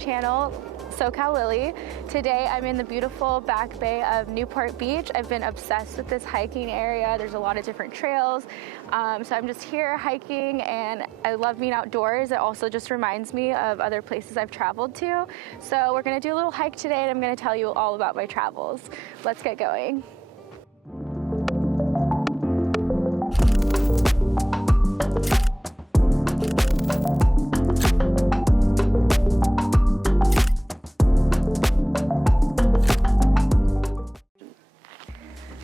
channel, SoCal Lily. Today I'm in the beautiful back bay of Newport Beach. I've been obsessed with this hiking area. There's a lot of different trails. So I'm just here hiking and I love being outdoors. It also just reminds me of other places I've traveled to. So we're gonna do a little hike today and I'm gonna tell you all about my travels. Let's get going.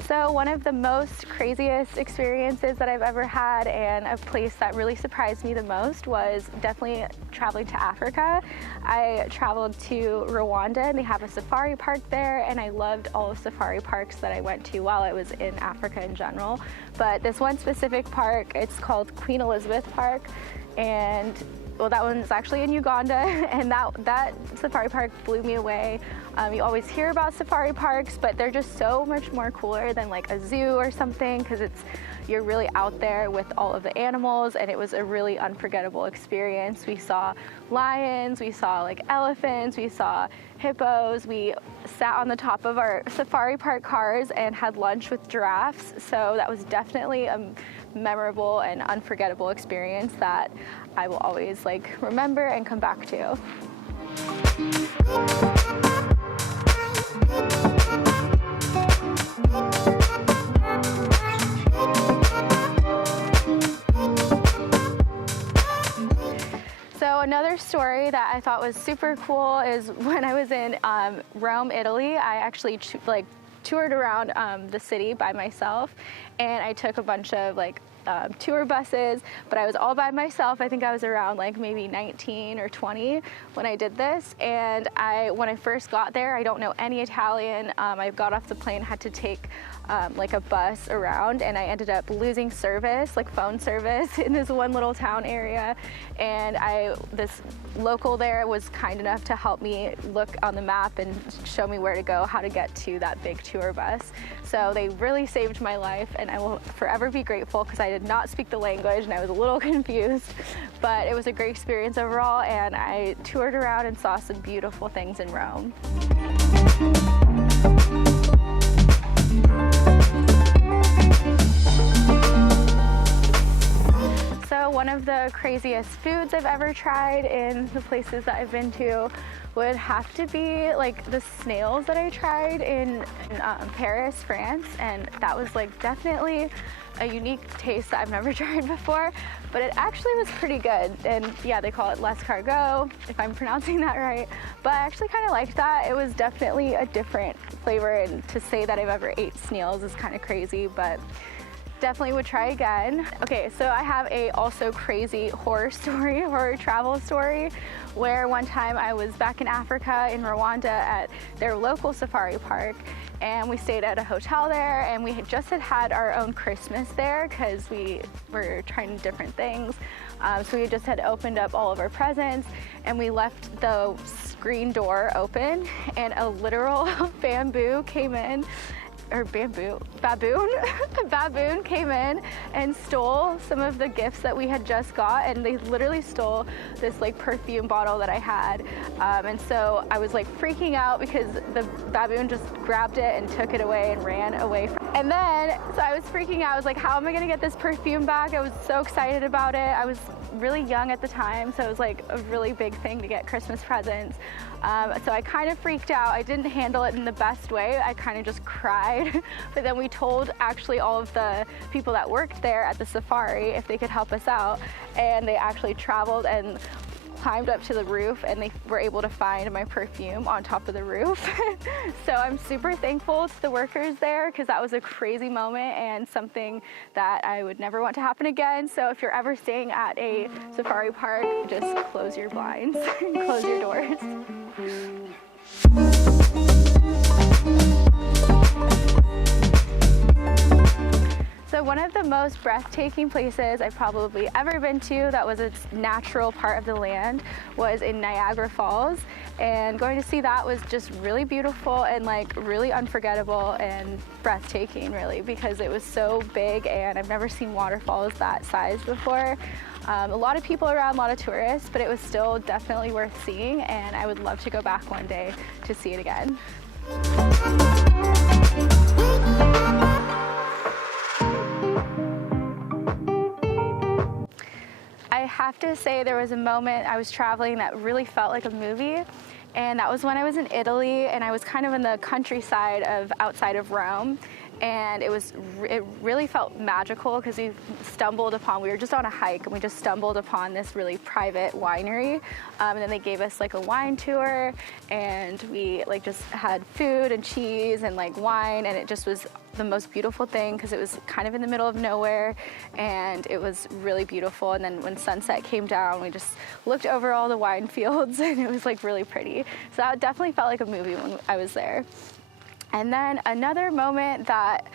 So one of the most craziest experiences that I've ever had, and a place that really surprised me the most, was definitely traveling to Africa. I traveled to Rwanda and they have a safari park there, and I loved all the safari parks that I went to while I was in Africa in general. But this one specific park, it's called Queen Elizabeth Park, and well, that one's actually in Uganda, and that safari park blew me away. You always hear about safari parks, but they're just so much more cooler than like a zoo or something, because you're really out there with all of the animals, and it was a really unforgettable experience. We saw lions, we saw like elephants, we saw hippos. We sat on the top of our safari park cars and had lunch with giraffes. So that was definitely a memorable and unforgettable experience that I will always remember and come back to. So another story that I thought was super cool is when I was in Rome, Italy. I actually toured around the city by myself, and I took a bunch of tour buses, but I was all by myself. I think I was around maybe 19 or 20 when I did this. And when I first got there, I don't know any Italian. I got off the plane, had to take a bus around, and I ended up losing service, phone service, in this one little town area. And this local there was kind enough to help me look on the map and show me where to go, how to get to that big tour bus. So they really saved my life, and I will forever be grateful, because I did not speak the language and I was a little confused. But it was a great experience overall, and I toured around and saw some beautiful things in Rome. So one of the craziest foods I've ever tried in the places that I've been to would have to be the snails that I tried in Paris, France, and that was definitely a unique taste that I've never tried before, but it actually was pretty good. And yeah, they call it l'escargot, if I'm pronouncing that right, but I actually kind of liked that. It was definitely a different flavor, and to say that I've ever ate snails is kind of crazy, but definitely would try again. Okay, so I have a also crazy horror travel story, where one time I was back in Africa in Rwanda at their local safari park, and we stayed at a hotel there, and we had just had our own Christmas there because we were trying different things. So we just had opened up all of our presents, and we left the screen door open, and a literal baboon came in, came in and stole some of the gifts that we had just got, and they literally stole this perfume bottle that I had. And so I was freaking out because the baboon just grabbed it and took it away and ran away from it. And then, so I was freaking out. I was like, how am I gonna get this perfume back? I was so excited about it. I was really young at the time, so it was a really big thing to get Christmas presents. So I kind of freaked out. I didn't handle it in the best way. I kind of just cried. But then we told actually all of the people that worked there at the safari if they could help us out, and they actually traveled and climbed up to the roof, and they were able to find my perfume on top of the roof. So I'm super thankful to the workers there, because that was a crazy moment and something that I would never want to happen again. So if you're ever staying at a safari park, just close your blinds, close your doors. So one of the most breathtaking places I've probably ever been to that was a natural part of the land was in Niagara Falls, and going to see that was just really beautiful and really unforgettable and breathtaking, really, because it was so big and I've never seen waterfalls that size before. A lot of people around, a lot of tourists, but it was still definitely worth seeing, and I would love to go back one day to see it again. I have to say there was a moment I was traveling that really felt like a movie, and that was when I was in Italy, and I was kind of in the countryside of outside of Rome. And it really felt magical because we were just on a hike and we just stumbled upon this really private winery, and then they gave us like a wine tour, and we like just had food and cheese and like wine, and it just was the most beautiful thing because it was kind of in the middle of nowhere, and it was really beautiful. And then when sunset came down, we just looked over all the wine fields and it was like really pretty. So that definitely felt like a movie when I was there. And then another moment that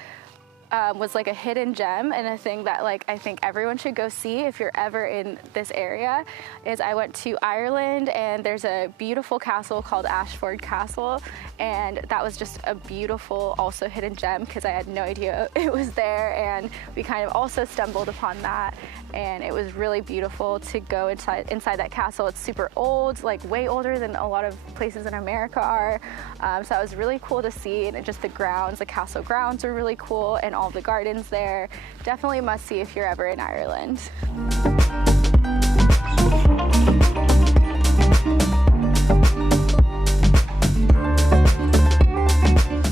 was like a hidden gem and a thing that like I think everyone should go see if you're ever in this area is I went to Ireland, and there's a beautiful castle called Ashford Castle, and that was just a beautiful also hidden gem because I had no idea it was there, and we kind of also stumbled upon that, and it was really beautiful to go inside that castle. It's super old, like way older than a lot of places in America are, so that was really cool to see, and just the castle grounds are really cool, and all the gardens there. Definitely a must see if you're ever in Ireland.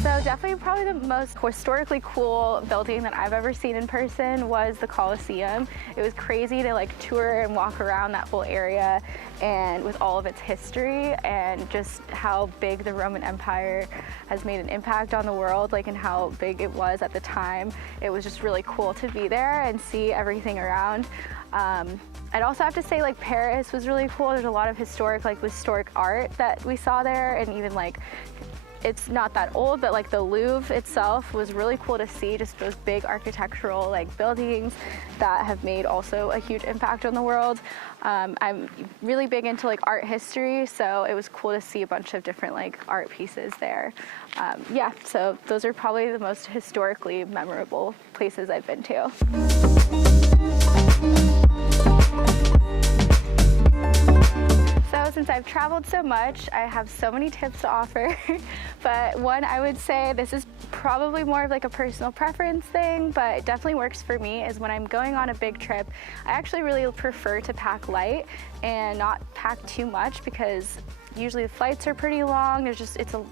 So definitely probably the most historically cool building that I've ever seen in person was the Colosseum. It was crazy to like tour and walk around that whole area, and with all of its history and just how big the Roman Empire has made an impact on the world, like, and how big it was at the time. It was just really cool to be there and see everything around. I'd also have to say like Paris was really cool. There's a lot of historic art that we saw there, and even like it's not that old, but like the Louvre itself was really cool to see, just those big architectural like buildings that have made also a huge impact on the world. I'm really big into like art history, so it was cool to see a bunch of different like art pieces there. Yeah, so those are probably the most historically memorable places I've been to. So since I've traveled so much, I have so many tips to offer, but one I would say, this is probably more of like a personal preference thing, but it definitely works for me, is when I'm going on a big trip, I actually really prefer to pack light and not pack too much, because usually the flights are pretty long. There's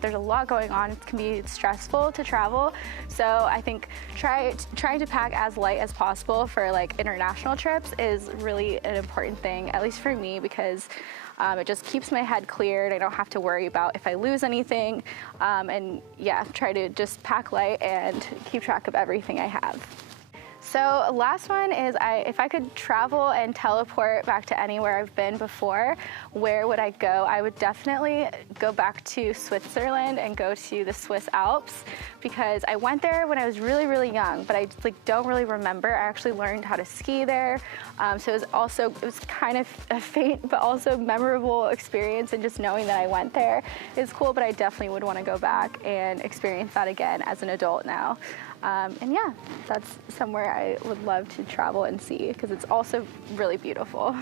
a lot going on. It can be stressful to travel. So I think trying to pack as light as possible for like international trips is really an important thing, at least for me, because it just keeps my head cleared. I don't have to worry about if I lose anything. And yeah, try to just pack light and keep track of everything I have. So last one is, if I could travel and teleport back to anywhere I've been before, where would I go? I would definitely go back to Switzerland and go to the Swiss Alps, because I went there when I was really, really young, but I don't really remember. I actually learned how to ski there. So it was kind of a faint but also memorable experience, and just knowing that I went there is cool, but I definitely would want to go back and experience that again as an adult now. And yeah, that's somewhere I would love to travel and see, because it's also really beautiful.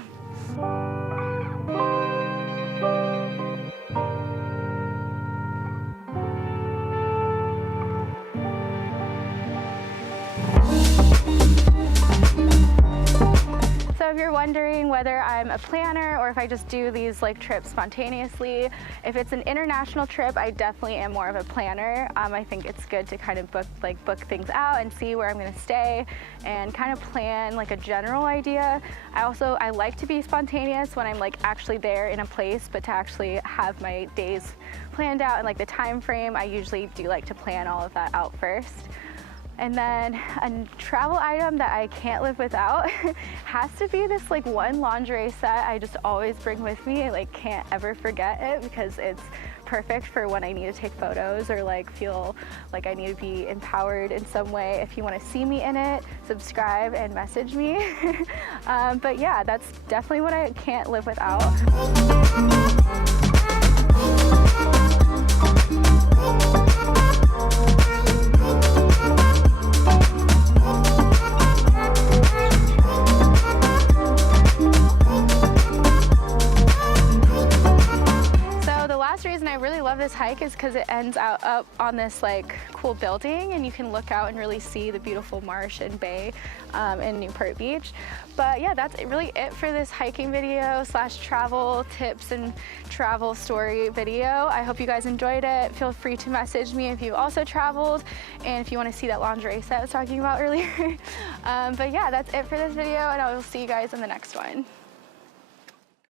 So if you're wondering whether I'm a planner or if I just do these like trips spontaneously, if it's an international trip, I definitely am more of a planner. I think it's good to kind of book things out and see where I'm going to stay and kind of plan like a general idea. I like to be spontaneous when I'm like actually there in a place, but to actually have my days planned out and like the time frame, I usually do like to plan all of that out first. And then a travel item that I can't live without has to be this like one lingerie set I just always bring with me. I like can't ever forget it, because it's perfect for when I need to take photos or like feel like I need to be empowered in some way. If you want to see me in it, subscribe and message me. But yeah, that's definitely what I can't live without. I really love this hike is because it ends out up on this like cool building, and you can look out and really see the beautiful marsh and bay in Newport Beach. But yeah, that's really it for this hiking video slash travel tips and travel story video. I hope you guys enjoyed it. Feel free to message me if you also traveled and if you want to see that lingerie set I was talking about earlier. But yeah, that's it for this video, and I will see you guys in the next one.